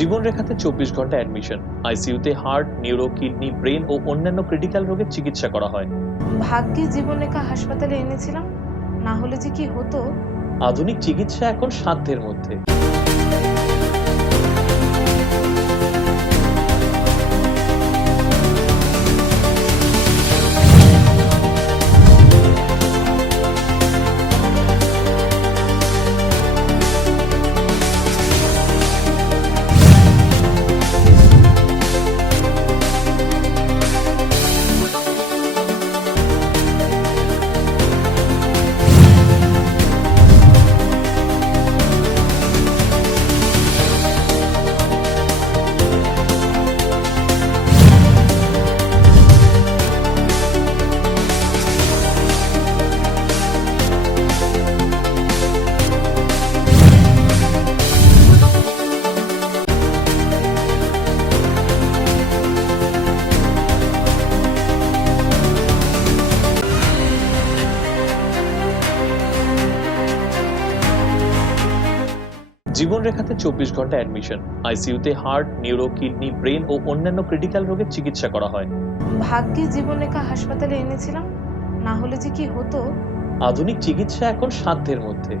জীবনরেখাতে 24 ঘন্টা অ্যাডমিশন। আইসিইউতে heart, neuro, kidney, brain ও অন্যান্য ক্রিটিক্যাল রোগের চিকিৎসা করা হয়। ভাগ্যে জীবনরেখা হাসপাতালে এনেছিলাম, না হলে যে কি হতো। আধুনিক চিকিৎসা এখন সাধ্যের মধ্যে। জীবনরেখাতে 24 ঘন্টা অ্যাডমিশন। আইসিইউতে হার্ট, নিউরো, কিডনি, ব্রেন ও অন্যান্য ক্রিটিক্যাল রোগের চিকিৎসা করা হয়। ভাগ্যে জীবনরেখা হাসপাতালে এনেছিলাম, না হলে যে কি হতো। আধুনিক চিকিৎসা এখন সাধ্যের মধ্যে।